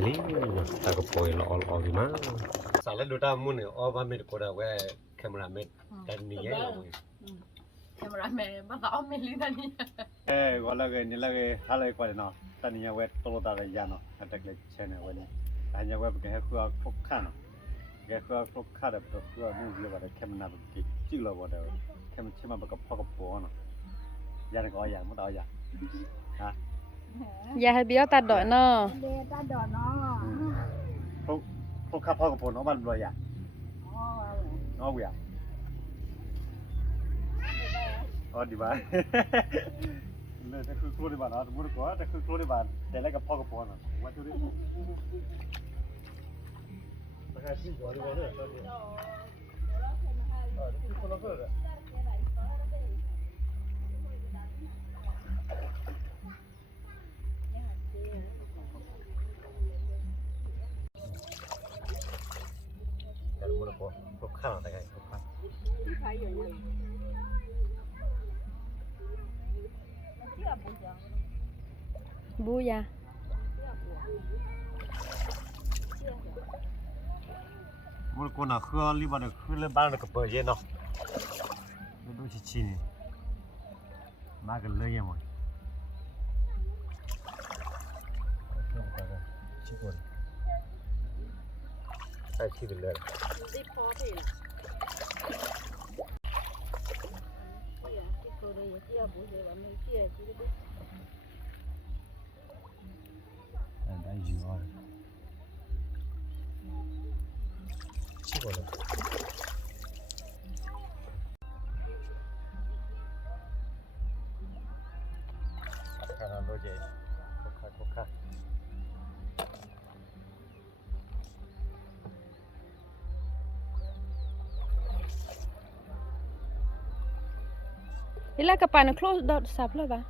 นี่ตากระโปรงออกดีมากสารดูตามุ่นเนี่ยอ๋อว่าไม่ได้กดเอาไว้แคมราเมดแต่นี่ไงเรา cameraman basta militani wala ke ni la ke hala ko no tani ya we to ta ke ya no attack le channel we ni anya we ke khu kha no ke khu kha da to khu mu bi ba da camera ba ki chi lo ba da camera chi ma ba ka pho ka po no ya ne ko ya mu ta ya ha อย่าให้เบี้ยวตัดดอกเนาะ เดต้าดอนเนาะ khu kha pho ka po no ba lo ya อ๋อ no we ya oh di ba le ta khu khu di ba na mu ko ta khu di ba de la ka pho ka po no wa tu ri ba ka chi ko di ba le ta ni ni ko lo ko da mu ko kha ta kai ko kha ที่ใครอยู่เนี่ยเชื่อปุ๊บยัง บูยา mu ko na khu li ba de khu le ba na ka pa ye no ni du chi chi ni ma ka le ye mo chi ko sai chi de le ได้พอที่ละที่เขาเลยเชื่อปุ๊บเลยว่าไม่เชื่อจริงดิ da ji wa chi ko le ka na do je ko kha นี่ละกระปานโคลสดอทซับเลยปะ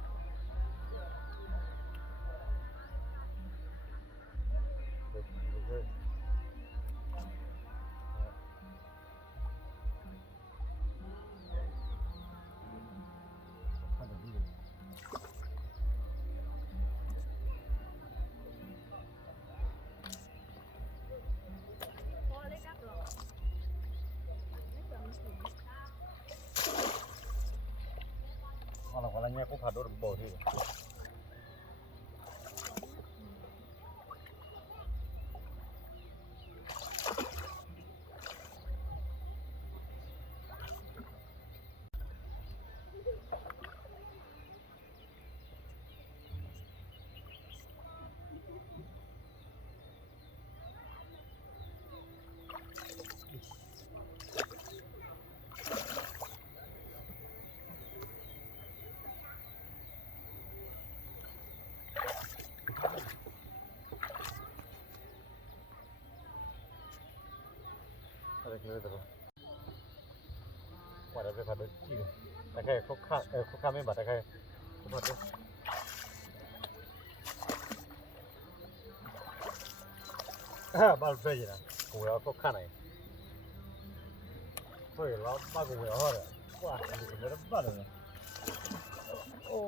wala nya ko phador bo thi อะไรคือตัวว่าเราไปผัดด้วยจีนแต่แค่คลุกข้าวไม่บัดแต่แค่ผัดด้วยบ้านเฟ่ยนะกูเราคลุกข้าวไหนเฟ่ยเราบ้านกูเราห่อเลยว้าดูเป็นแบบบ้านเลยโอ้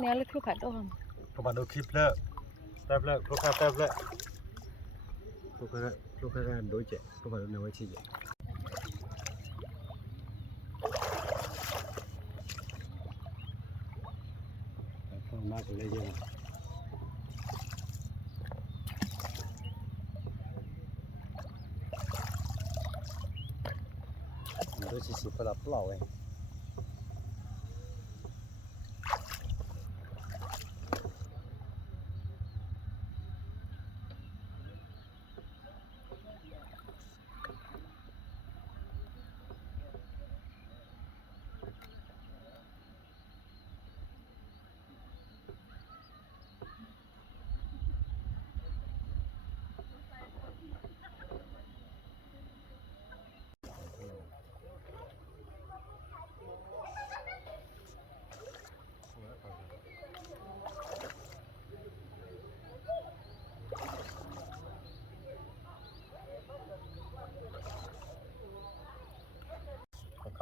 เนี่ยเลยคลุกผัดด้วย ก็มาดูคลิปแล้วแป๊บแล้วคลุกข้าวแป๊บแล้วคลุกข้าวกันโดยเจ๊ก็มาดูในวันที่เจ๊ฟังมากเลยเยอะมัน都是洗不了不老哎。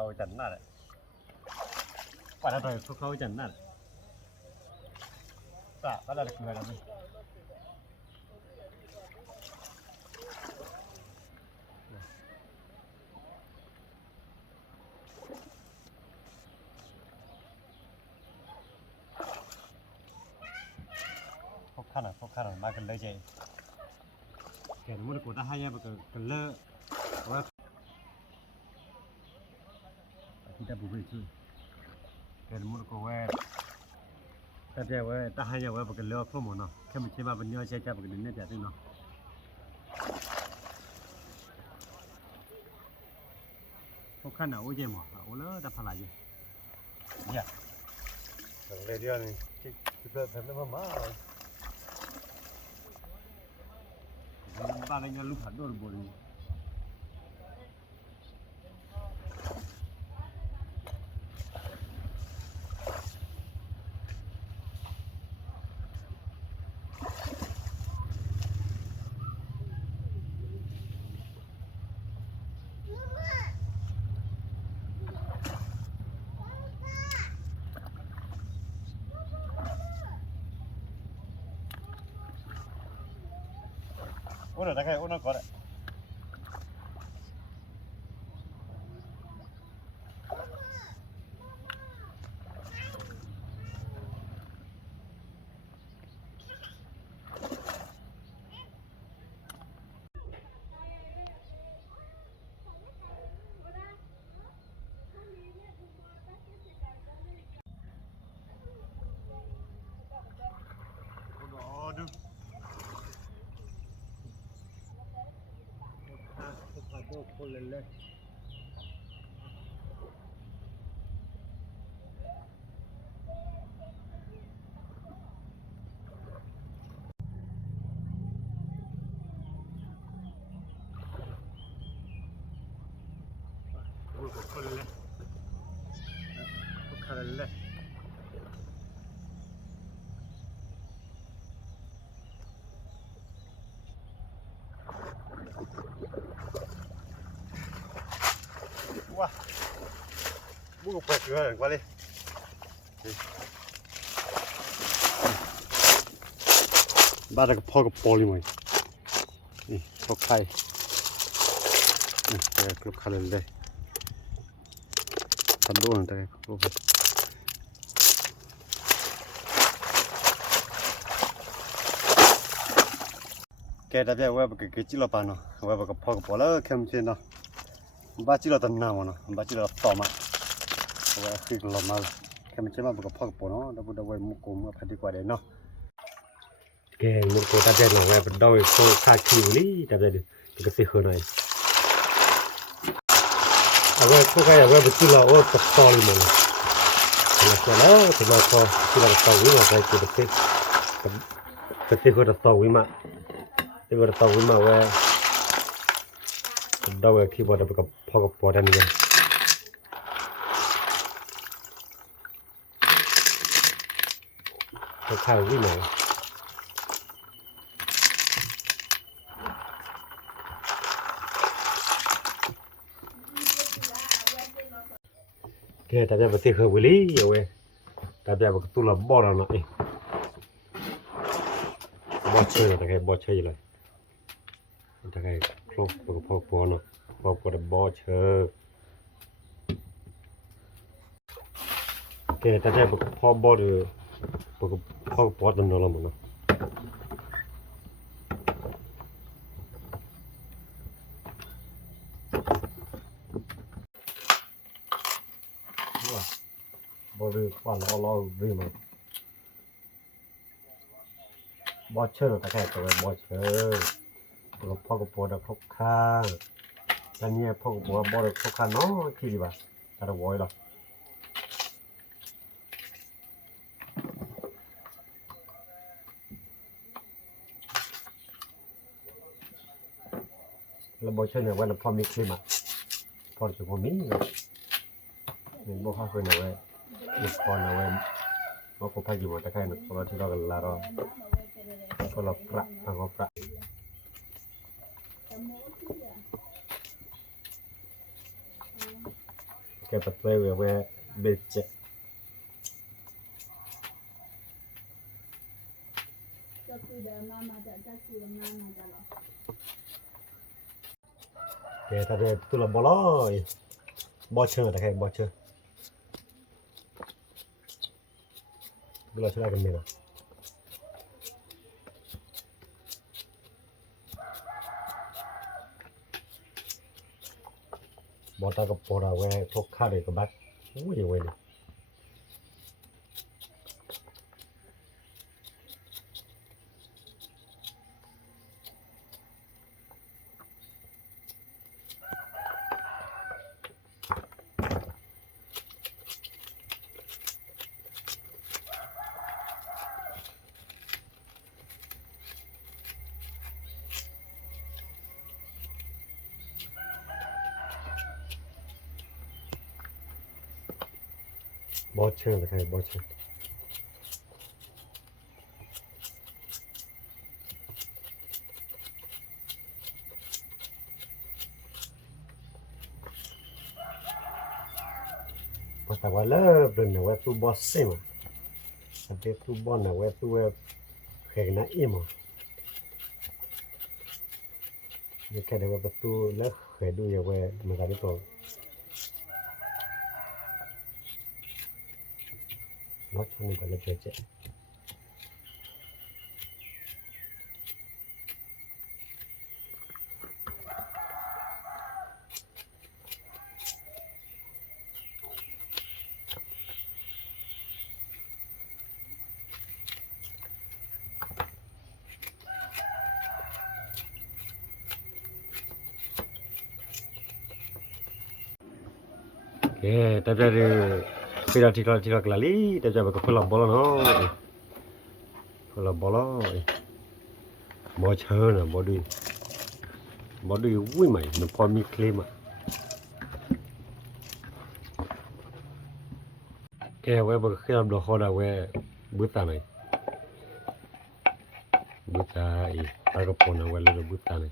เขาจันน่าเลยว่าถ้าตัวเขาจันน่าเลยจ้าก็ได้คืออะไรนี่พวกข้าน่ะมากันเลยเจแกมันกูได้ให้ยังแบบกันเลิกว่าที่ได้บุกไปที่แกมันกูว่าแต่เดี๋ยวว่าได้ให้ยังว่าแบบกันเลิกพวกมันเนาะแค่มันใช่มาเป็นเนื้อใช่จับกันเนื้อจัดด้วยเนาะพวกข้าน่ะโอ้ยหมอโอ้เลยแต่พลายเนี่ยเลยเดียวนี่ที่เพื่อนทำได้มาบ้านเราลูกหัดโดนบุรีโอ้เดี๋ยวได้แค่โอ้น่าก่อนเลยดูคนเลยคนเลยว้าบุกไปเกลือก่อนเลยบ้านเราก็พ่อกับปอลิมั้ยนี่พวกไข่นี่แต่กรุ๊ปคาร์เลยตัดโดนแต่กรุ๊ปแกแต่เดี๋ยวว่าไปกินจิโร่ปานเนาะว่าไปกับพ่อกับปอแล้วเข้มเช่นเนาะบ้าจิโร่ตันน้ำเนาะบ้าจิโร่ต่อมาว่าคือเรามาเข้มเช่นมาไปกับพ่อกับปอเนาะแล้วพอได้ไว้มุกกุมมาพัดดีกว่าเด้เนาะแกมุกกูตัดเด่นเนาะว่าไปได้โซ่ขาดคิวนี่ตัดเด่นก็เสียหน่อยเอาไว้พวกใครเอาไว้ไปจิโร่โอ้ตัดต่อเลยมั้งแล้วก็แล้วแต่เราพอจิโร่ต่อวิ่งมาไปกูจะเสียก็ต่อวิ่งมาที่ว่าต่อวิ่งมาว่าดาวคีย์บอร์ดไปกับพ่อกับปอดันนี่ก็ข้าววิ่งมาแกแต่จะไปซื้อข้าววิลลี่เอาไว้แต่จะไปตู้ละบ่อแล้วนะเอ๊ะบ่อเชยนะแต่แกบ่อเชยเลยแต่แกครบไปกับพ่อปอเนาะพ่อปอได้บ่อเชยแกแต่จะไปพ่อบ่อเลยไปกับพ่อปอตันนอนแล้วมั้งเนาะบ่ได้ฟันเอาวิ่งมาบ่อเชยแต่แกตัวบ่อเชยแล้วพ่อกับปอได้ครบค่าแต่เนี่ยพ่อกับปอบ่ได้ครบค่าเนาะคิดดีป่ะแต่ละวอยหรอแล้วบ่อเชยเนี่ยวันละพ่อมีคลิปอ่ะพ่อจะพ่อมีเนาะเนี่ยบ่ค่าเคยเอาไว้ลูกพ่อเอาไว้บ่ก็พาอยู่แต่แค่นั้นพอที่เรากันลาเราก็เราประเอาก็ประ cái bật quay về bệt chết 这对的妈妈的，这对的妈妈的了。 cái ta đây tôi là bò lo bò chơi tại cái bò chơi tôi là chơi cái gì nào bò ta có bò nào về thuốc khá để các bác không gì vậy bò chơi là cái bò chơi bò ta qua lớp rồi nào tu bò xem mà tapi tu bò nào tu khề na im mà như cái này tu lớp khề đuôi về mà cái đó nó cho mình gọi là chơi chạy tập ra đi Tira kelali, dia coba ke pulau bola no, pulau bola, bau cahaya na, body, wui mai, nampak mi claim ah. Okay, we berkhidam dah hoda we buta ni, buta, agak pona we le buta ni.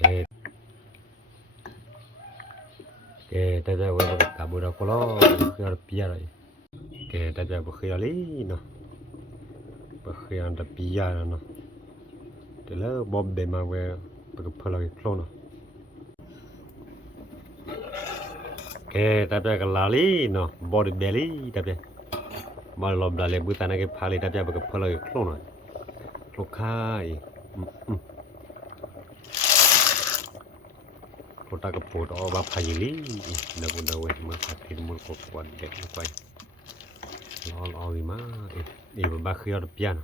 Okay. Cái ta ra về cả bộ đó có lo khơi pia rồi cái ta ra bộ khơi ali nó bộ khơi ăn ta pia rồi nó để lỡ bom để mà về bộ phơi lại khô nó cái ta ra cái lali nó body belly ta ra mà lom đã lấy bữa ta này cái phơi ta ra bộ phơi lại khô nó khô khai Kota keput oh bapak jeli, daun mah hati mul kuat dek lupai. Lol gimana? Bakhir pian.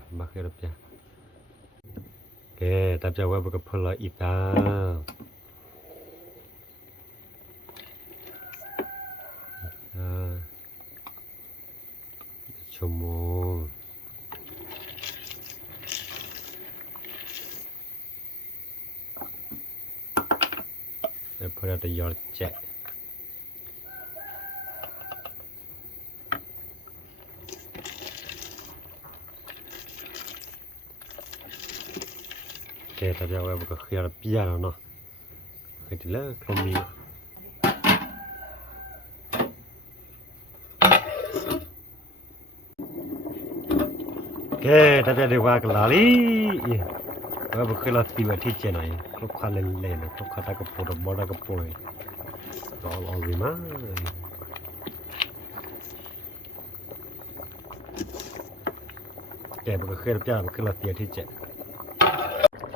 Oke, tapi jawab berkepala ita. Cuma. Put out your check. Okay, tapi awak buka khiyar piar no. Itulah kromi. Okay, tapi ada wak lali. Awak buka khiyar tiba tiga nai. Kau kalen len, kau kata kepura, boda kepura. All gimana? Okay, buka khiyar piar, buka khiyar tiga tiga.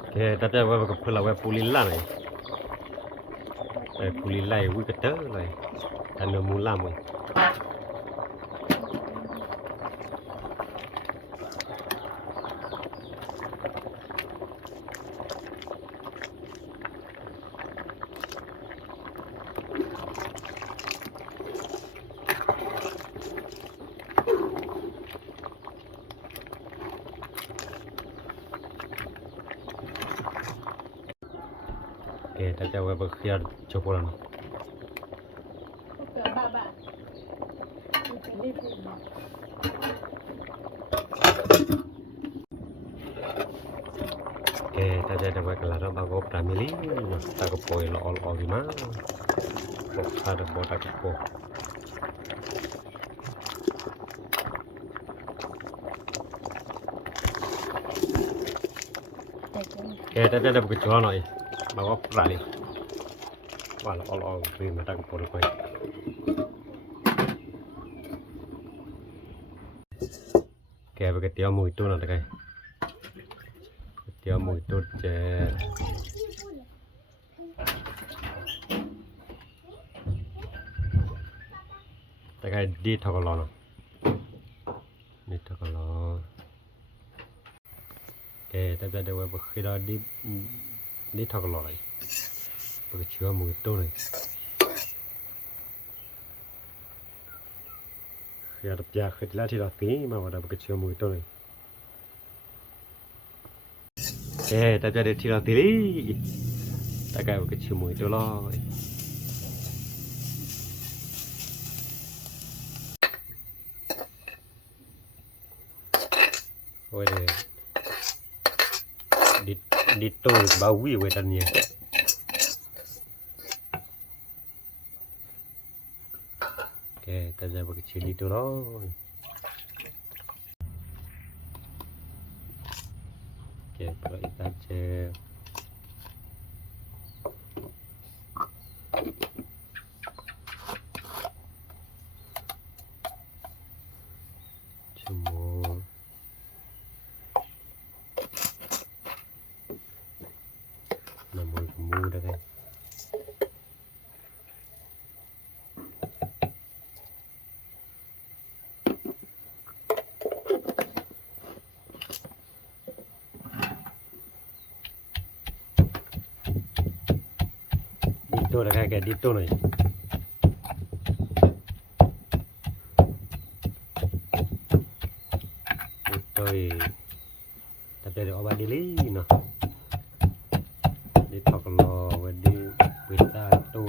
Okay, tapi awak buka khiyar awak pulila nai. Pulila, awak kata lah. Tanam mulam. Okay, tapi awak berkhiyar cokolan. Okay, taจะได้ว่าเราบางก็ปรามิลีตากระโปยละออลวิมาพวกข้าดบตากระโปแกจะได้บุกจ้าหน่อยบางก็ปราลีว่าละออลวิมาตากระโปไปแกไปกระเตียวมือตัวนั่นตะไคเตียวมือตัวเจตะไคดีทอกลอเนาะดีทอกลอแกแต่จะได้ว่าบ่เคยได้ดีทอกลอเลยบ่เชื่อมือตัวเลยคือรับยาคือแล้วที่เราตีมาว่าบ่เชื่อมือตัวเลยแต่จะได้ที่เราตีลี่แต่ก็ก็ชื่อมือตัวลอยโอ้ยดิโต้บาวีเวตันเนี่ยแต่จะก็ชื่อดิโต้ลอยkalau kita cek cuma namun mudah kan Dito na kaya dito na eh. Ito eh. Tapi ada obat dili no. Dito kalau wedi pita tu.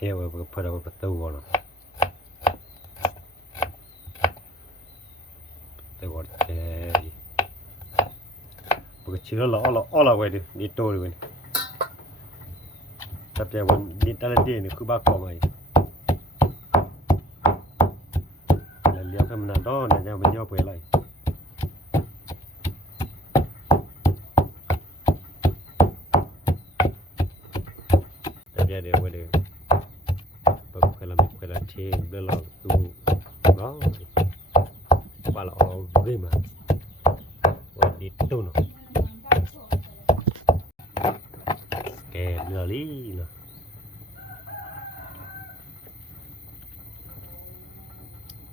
Kêu pada betul lah. Tengok cek. Berkecil lah wedo di tu ni. Tapi awan di dalam dia ni kubakar mai. Lihat kan mana dah nak jangan menjauh pergi lagi. Tapi ada wedo. Trên đây là tu đó và là gây mà và đi tu nó kè lừa lý nè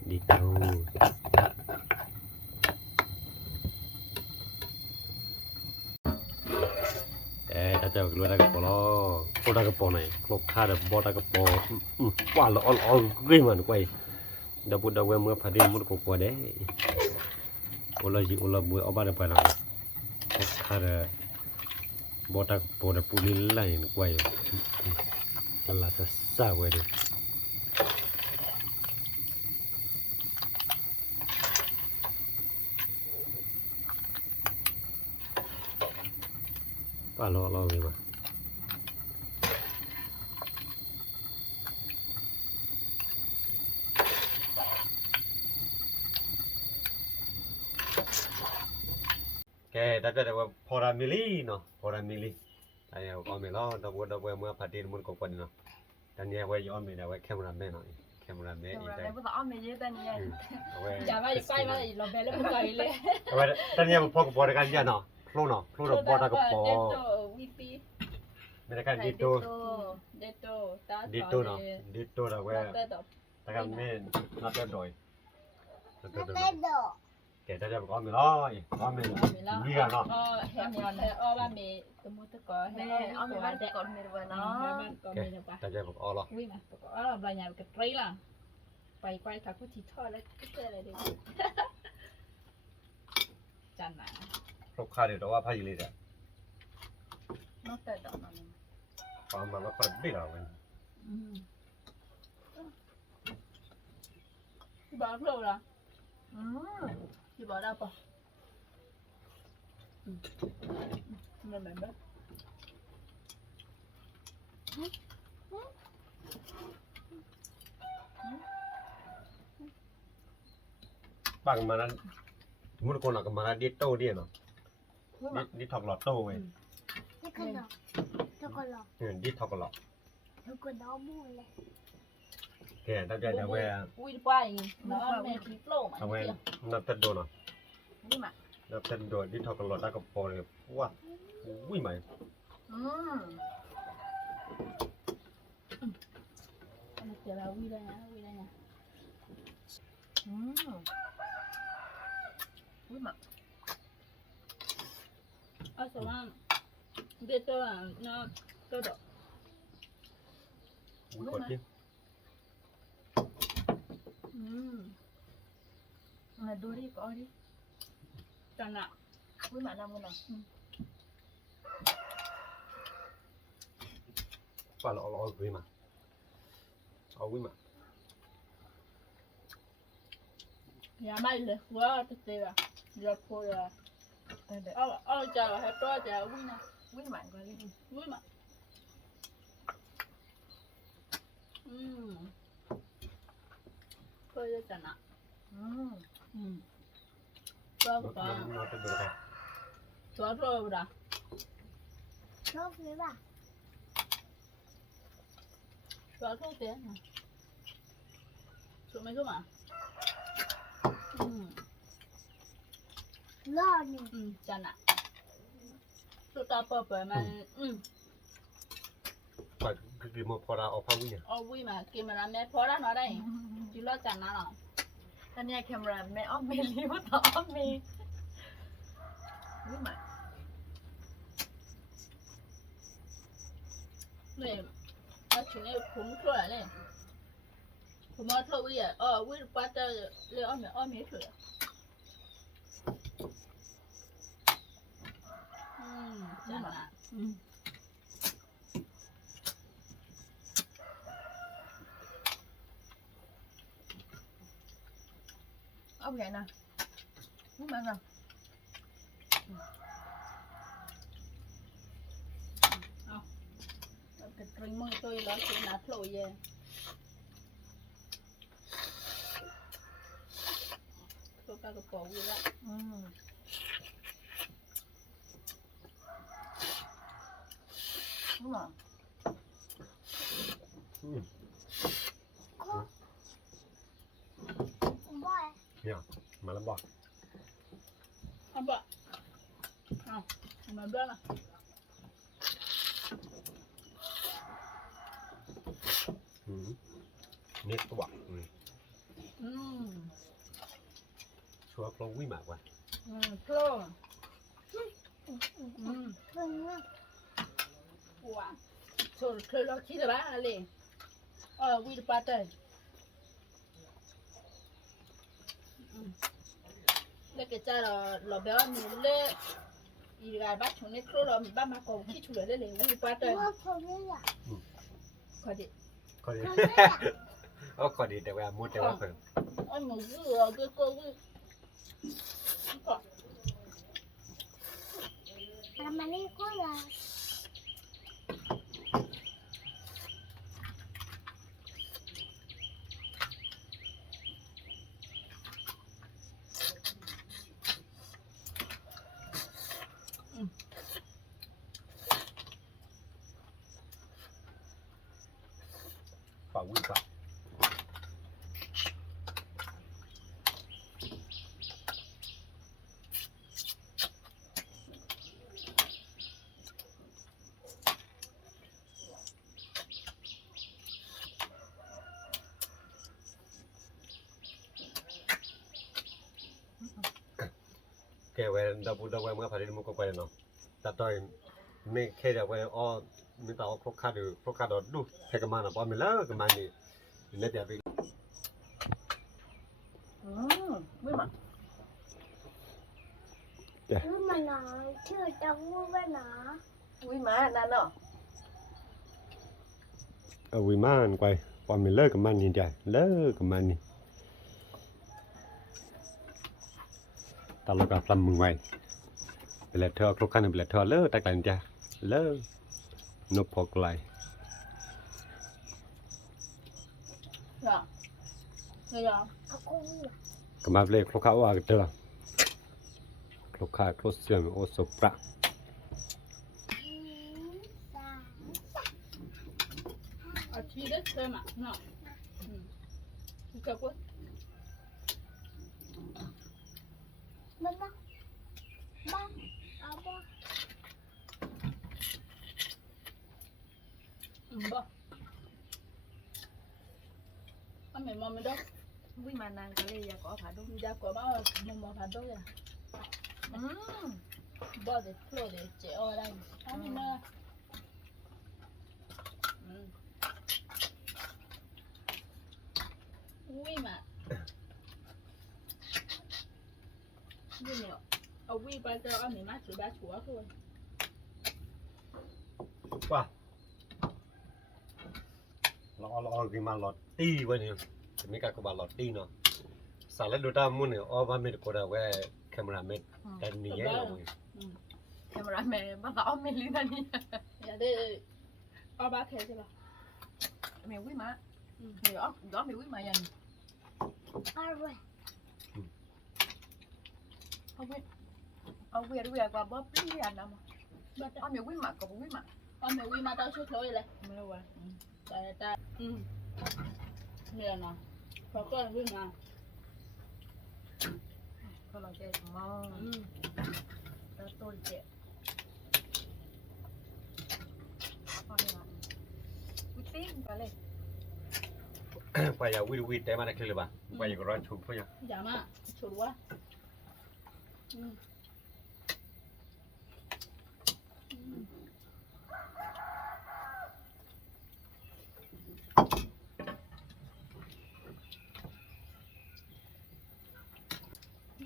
đi tu ta cho luôn ra cái polo ra cái polo này lột khá được bỏ ra cái polo quá là gây mà quay đã bút đầu em mới phải đi một cục quả đấy ola gì ola bùi ở ba được phải nào lột khá được bỏ ra cái polo phụ lên lại quay là xa quay được quá lo gì mà taจะว่าพอรามิลีเนาะพอรามิลีแต่เอาก็ไม่รอดเราเมื่อพัดดินมันก็คนเนาะตอนนี้ไว้ย้อนไม่ได้ไว้แค่มันไม่หน่อยแค่มันไม่อีกแต่ ไม่ต้องไม่เยอะตอนนี้ อย่ามาอย่าไปมาเราไปแล้วมันไกลเลย ไว้ตอนนี้มันพอกับพอได้กันเยอะเนาะครูเราพอได้กับพอ วิปี ไม่ได้กันดิโต้ เดโต้ตา ดิโต้เนาะดิโต้เราไว้แต่กันไม่น่าจะโดยแกจะจะก็ไม่รอดก็ไม่มีกันเนาะ แฮมยอนบ้านมีสมมติก็ให้เอาไปบ้านก่อนมีด้วยเนาะก็มีนะปะ แต่จะบอกอ๋อหรอ วิ่งมาก็บรรยากาศไกลล่ะไปไกลทักผู้ที่ทอดแล้วก็เจออะไรดีจันนะ ครบค่าเดี๋ยวเราว่าพายเลยจ้ะ nó tệ động nó พอมาแล้วก็ได้เราเป็น chị bỏ đâu rồi chị bỏ đâu bỏ mình biết บางมานั้นมุดคนออกมาดิโต้เดียเนาะดิทอกหลอดโต้เว้ย ดิทอกหลอดแกถ้าจะเว้ย ui qua nó mẹ khí lộ mà เอาเว้ยนับเต้นโดนเนาะ nhưng mà นับเต้นโดนดิทอกหลอดได้กับพอเลยว้าวิ่งใหม่ anh chờ là ui đây nè ui mà ở sao mà biết tôi là nó tôi độ วิ่งกดที่ là đuôi đi coi đi cho nè ui mà làm cái nào ป้าเราเอาวิ่งมาเอาวิ่งมา nhà mày là quá thực tế à giờ thôi là chờ là hết rồi chờ ui nè ui mà coi đi ui mà coi cho cho nè coi เรา coi เราจะดูกัน cho rồi đã cho thôi thế nè cho mấy cái mà cho nè cho ta bơ bơ mà ปล่อยคือมาพอเราเอาเข้าวิ่งเนี่ย ui mà kia mà làm mẹ phó đó nó đây chỉ lo chặt nó rồi anh nhà camera mẹ ốm mẹ liu tỏ ốm mẹ ui mà này nó chỉ này cũng thôi này cũng mất thôi bây giờ ui bắt đầu lấy ôm mẹ thôi chặt nè ông vậy nè muốn ăn không cái trứng mông tôi đó chỉ nát lội về tôi ta cái bỏ gì đó đúng rồi มาแล้วบอก không bỏ mà biết là นี่ตัวชัวร์โปรวิ่งมากกว่า pro wow thôi lo chi là bá liền quy được ba trời lấy cái cha là béo mình lấy đi gà bắt chúng nó pro là ba mà còn khi chúng lấy quy được ba trời coi đi ก็ดีก็ดีแต่ว่ามุดแต่ว่าเพิ่ง anh mà vừa cái cô cáiฝ่าวิ่งกว่า แกเวรดับดับเวรมันก็ผ่านที่มันก็ไปเนาะแต่ตอนไม่แค่จะเวรอ้อมีแต่เอาพวกข้าดูพวกข้าดูให้กันมาหน่ะพอมีแล้วกันมานี่เล็ดเดียวไป biết mà nào chưa trong bên nào อุ้ยมานั่นเนาะ เอาวิมานไปปอมเลิกกับมันนี่จ้ะเลิกกับมันนี่ตลอดกับลำมึงไว้เวลาเธอคลุกขันเวลาเธอเลิกตักกันจ้ะเลิกนกพอกไล dạ bây giờ aku ก็มาเลยคลุกข้าวกันเถอะคลุกข้าวคลุกเสียงโอสุปะ ở chi đất xem mà nó cực quá ba ba apa bơ anh mày mò mày đâu อุ้ยมานานก็เลยอยากขอผ่าดู ra của bao mò phạt đâu à อืม bơ để flow để trẻ ở đây anh mày mơ ui mà ui nhở ui bây giờ anh mày má chửi ba chúa thôi ว่าเรากินมาหลอดตีไว้เนี่ยไม่กล้าก็บาหลอดตีเนาะสารแล้วดูตามมุ่นเนี่ยอ๋อว่าไม่ได้กดเอาไว้แคมราเมดแต่นี่ไงเรา แคมราแมนบ้าก็เอาเมลินานี่ dạ đây ở ba khe chứ bà แมวอุ้ยมาเดี๋ยวย้อนไปอุ้ยมายัน arwe เอาเวียด้วยกว่าบ๊อบปี้ยันนะมั้ง ba เอาแมวอุ้ยมากับอุ้ยมา con mày quy mà tao suốt lối này ไม่รู้ว่า tại ta miền nào có con quy mà ก็เราจะมองแล้วต้นเจ็บพอดีละอุ้ยติ้งไปเลย ไปอย่าวิดแต่มาได้คือเลยป่ะไปอย่าร้อนชุบเพื่อ dạ mà chuột quá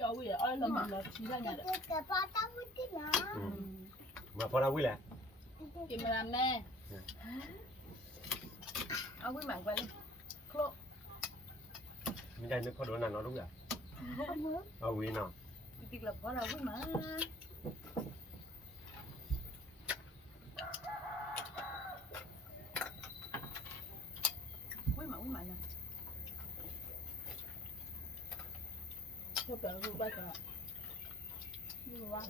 giờ quy ở lần là chỉ ra nhà cái cái ba tao với cái nó มาพอเราวิแหละ kìm mà làm nè เอาอุ้ยมาไปเลยโคล ไม่ได้นึกพอโดนนั่นเนาะลูกอ่ะ mướn เอาวิเนาะ ติ๊กหลับเพราะเราอุ้ยมาอุ้ยมานะ thôi phải vừa bay cả vừa qua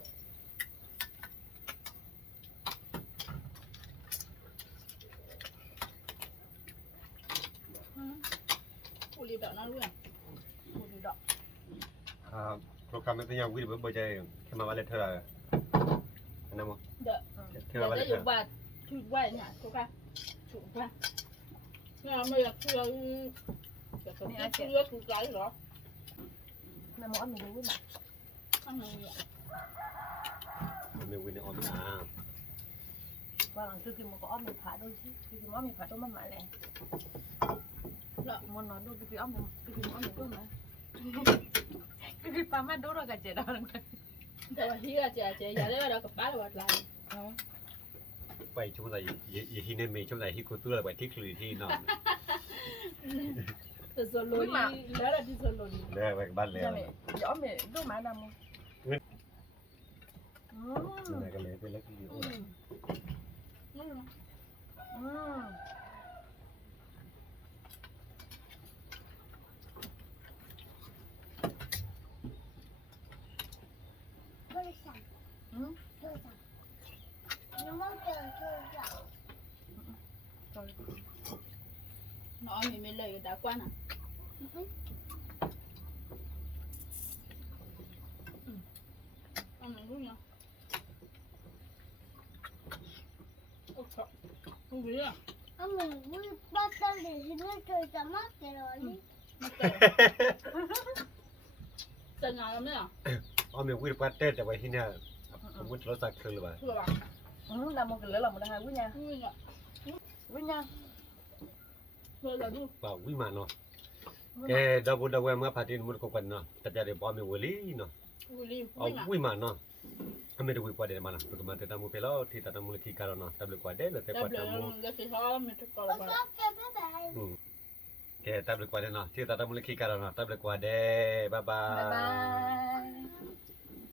ủa đi đợi nó luôn à กูดูดอก โปรแกรมไม่ต้องยังวิดเบอร์ใจแค่มาวันเลเทอร์อันนั้นมั้ง đợi แค่มา đợi วันเล đây เทอ dùng ร์ bạt chui quay nhà cô ca chủ ca nhưng mà bây giờ chui cái chui chui cái đó แม่หมอมีดูอุ้ยมา ăn này มันไม่วินในออมอ่ะ ว่าหลังคือกินมันก็อ้อมมีผ่าด้วยสิคือกินอ้อมมีผ่าด้วยมันมาแล้วมันนอนดูคืออ้อมคือกินอ้อมมีด้วยนะคือกินปลาแม่ดูเรากันเจ็ดดาวนั่น แต่ว่าที่อาจจะอย่าได้ว่าเรากับป้าเราอะไร ไปช่วงไหนอย่าที่นี่มีช่วงไหนที่กูตัวไปที่คลีที่นอน แต่ส่วนลอยแล้วเราที่ส่วนลอย เลิกไปบ้านแล้ว ใช่ไหมเดี๋ยวอ้อมมีดูหมาดำมั้ง ไหนกันเลยไปแล้วที่โอ้ hơi sạch hơi sạch nó mong chờ hơi sạch nó mình lời đã quan à ăn này luôn nhá không biết à ông mình vui ba tao để thì nó chơi cả mắt cái rồi đi tên nào lắm đấy à อ๋อมีวิดปัดเต้แต่ไปที่เนี่ยผมวิดรถจักรคือเลยป่ะ thưa bà làm một cái lửa làm một hai quý nha vui nhỉ quý nha thôi là đi เปล่าวิมาเนาะแกดับเบิลเมื่อพาร์ตี้มุดกันเนาะแต่จะได้บอมมีวลีเนาะ vui đi เอา vui à วิมาเนาะ အမေတို့ကွာတယ်မလားပကမတတမှုပဲလို့ထိတတမှုလခိကာရနော်တပ်ကွာတယ်လက်ကွာတမှု လက်စီဟောမတကောလာပါ ကဲတပ်ကွာတယ်နော်ထိတတမှုလခိကာရနော်တပ်ကွာတယ်ဘိုင်ဘို Bye င် bye.